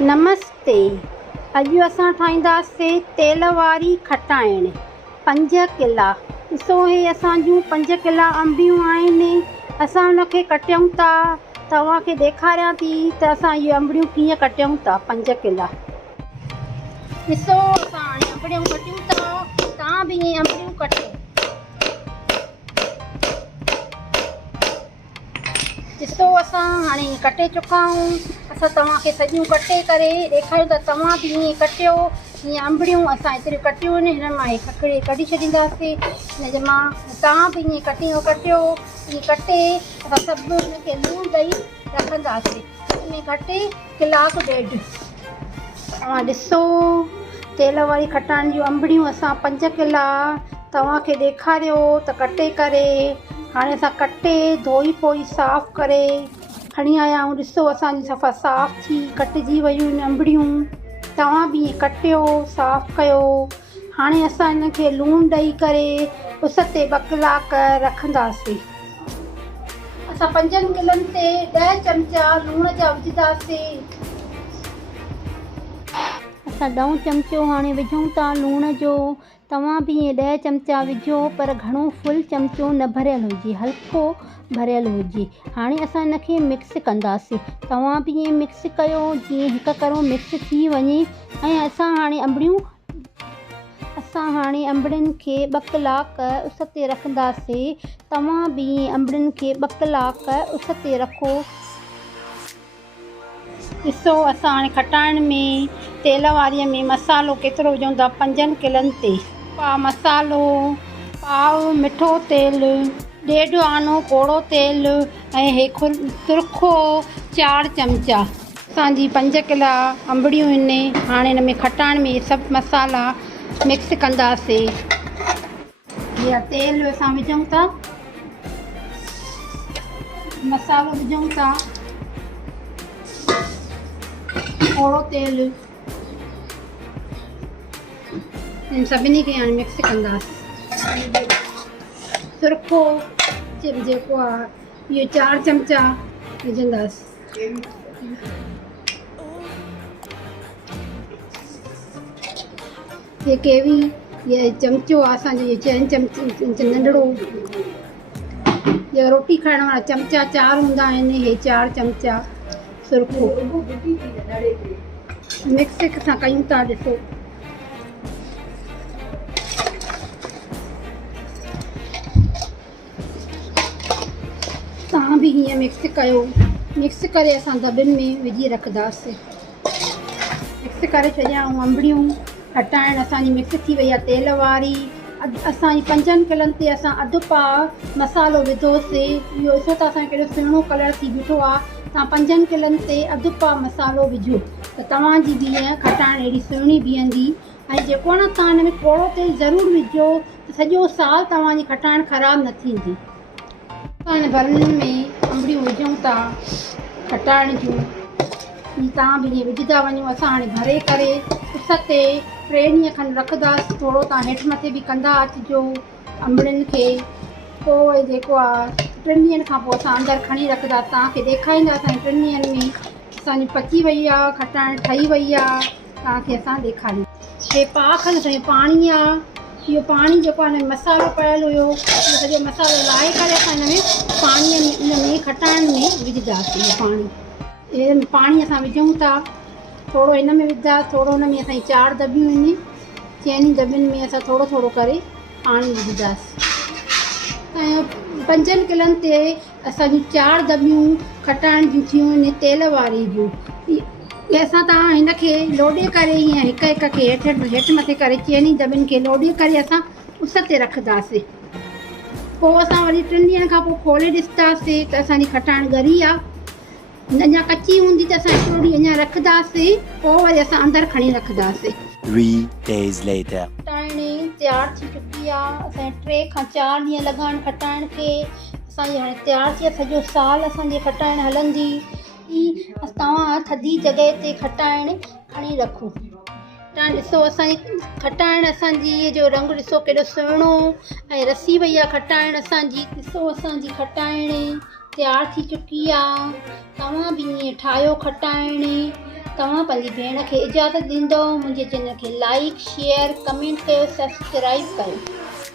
नमस्ते। अॼु असां ठाहींदासीं तेल वारी खटाइण 5 किला। ॾिसो हे असां जूं 5 किला अंबियूं आहिनि। असां उनखे कटियूं था। तव्हांखे ॾेखारियां थी त असां इहे अंबड़ियूं कीअं कटियूं था। 5 किला ॾिसो असां हाणे अंबड़ियूं कटियूं था। तव्हां बि इहे अंबड़ियूं कटियो। ॾिसो असां हाणे कटे चुका आहियूं। असां तव्हांखे सॼियूं कटे करे ॾेखारियूं त तव्हां बि ईअं कटियो। हीअं अंबड़ियूं असां एतिरियूं कटियूं आहिनि। हिन मां हे ककड़े कढी छॾींदासीं। हिन जे मां तव्हां बि ईअं कटियो। ईअं कटे असां सभु हुनखे लूणु ॾेई रखंदासीं। इन घटि कलाकु ॾेढ। तव्हां ॾिसो तेल वारी खटाइण जूं अंबड़ियूं असां 5 किला तव्हांखे ॾेखारियो त कटे करे। हाणे असां कटे धोई पोई साफ़ु करे खणी आया आहियूं। ॾिसो असांजी सफ़ा साफ़ु थी कटिजी वियूं आहिनि अंबड़ियूं। तव्हां बि ईअं कटियो साफ़ु कयो। हाणे असां इनखे लूणु ॾेई करे उस ते 2 कलाक रखंदासीं। असां 5 किलनि ते 10 चमचा लूण जा विझंदासीं। असां 10 चमचो हाणे विझूं था लूण जो। तव्हां बि ईअं 10 चमचा विझो, पर घणो फुल चमचो न भरियल हुजे, हल्को भरियल हुजे। हाणे असां इनखे मिक्स कंदासीं। तव्हां बि ईअं मिक्स कयो जीअं हिकु करो मिक्स थी वञे। ऐं असां हाणे अंबड़ियुनि खे 2 कलाक उस ते रखंदासीं। तव्हां बि अंबड़ियुनि खे 2 कलाक उस ते रखो। ॾिसो असां हाणे खटाइण में तेल वारीअ में मसालो केतिरो विझूं था। 5 किलनि ते पाव मसालो, पाव मिठो तेल, 1.5 आनो कोड़ो तेल ऐं हे तुरखो 4 चमचा। असांजी 5 किला अंबड़ियूं आहिनि। हाणे हिन में खटाइण में सभु मसाला मिक्स कंदासीं। इहा तेल असां विझूं था, मसालो विझूं था, कोड़ो तेल, इन सभिनी खे हाणे मिक्स कंदासीं। सुरखो जेको आहे इहो 4 चमचा विझंदासीं। ये केवी ये चमचो आहे असांजो, ये 4 चमचो नंढड़ो। ये रोटी खाइण वारा चमचा 4 हूंदा आहिनि। हे 4 चमचा सुरखो मिक्स सां कयूं था। ॾिसो तव्हां बि हीअं मिक्स कयो। मिक्स करे असां दॿनि में विझी रखंदासीं। मिक्स करे छॾिया ऐं अंबड़ियूं खटाइण असांजी मिक्स थी वई आहे तेल वारी। असांजी 5 किलनि ते असां 1/2 पाव मसालो विधोसीं। इहो ॾिसो त असांखे केॾो सुहिणो कलर थी बीठो आहे। तव्हां 5 किलनि ते 1/2 पाव मसालो विझो त तव्हांजी बि ईअं खटाइण एॾी सुहिणी बीहंदी। ऐं जेको न तव्हां हिन में कोड़ो तेल ज़रूरु विझो त सॼो साल तव्हांजी खटाइण ख़राबु न थींदी। असां हिन भरणनि में अंबड़ियूं विझूं था खटाइण जूं। तव्हां बि ईअं विझंदा वञो। असां हाणे भरे करे उस ते 3 ॾींहं खनि रखंदासीं। थोरो तव्हां हेठि मथे बि कंदा अचिजो अंबड़ियुनि खे। पोइ जेको आहे 3 ॾींहंनि खां पोइ असां अंदरि खणी रखंदासीं। तव्हांखे ॾेखारींदासीं 3 ॾींहंनि में असांजी पची वई आहे, खटाइण ठही वई आहे। तव्हांखे असां ॾेखारियूं। हे पाव खनि असांजो पाणी आहे। इहो पाणी जेको आहे हिन में मसालो पियल हुयो, इहो सॼो मसालो लाहे करे असां हिन में पाणीअ में इन में खटाइण में विझंदासीं। इहो पाणी असां विझूं था। थोरो हिन में विझंदासीं, थोरो हुन में। असांजी 4 दॿियूं आहिनि। 4 दॿियुनि में असां थोरो थोरो करे पाणी विझंदासीं। ऐं 5 किलनि ते असांजूं 4 दॿियूं खटाइण जूं थियूं आहिनि तेल वारी जूं। असां तव्हां हिनखे लोॾे करे ईअं हिकु खे हेठि मथे करे 4 दॿियुनि खे लोॾे करे असां उस ते रखंदासीं। पोइ असां वरी 3 ॾींहंनि खां पोइ खोले ॾिसंदासीं त असांजी खटाइण ॻरी आहे। अञा कची हूंदी त असां हिकिड़ो ॾींहुं अञा रखंदासीं। पोइ वरी असां अंदरि खणी रखंदासीं। 3 days later. खटाइण तयारु थी चुकी आहे। असांजे 3 खां 4 ॾींहं लॻा आहिनि खटाइण खे। असांजी हाणे तयारु थी आहे। सॼो साल असांजी खटाइण हलंदी। तव्हां थधी जॻह ते खटाइण खणी रखो। खटाइण ॾिसो असांजी खटाइण असांजी जो रंग ॾिसो केॾो सुहिणो ऐं रसी वई आहे खटाइण असांजी। ॾिसो असांजी खटाइण तयारु थी चुकी आहे। तव्हां बि ईअं ठाहियो खटाइण। तव्हां पंहिंजी भेण खे इजाज़त ॾींदो मुंहिंजे चैनल खे लाइक शेयर कमेंट कयो सब्सक्राइब कयो।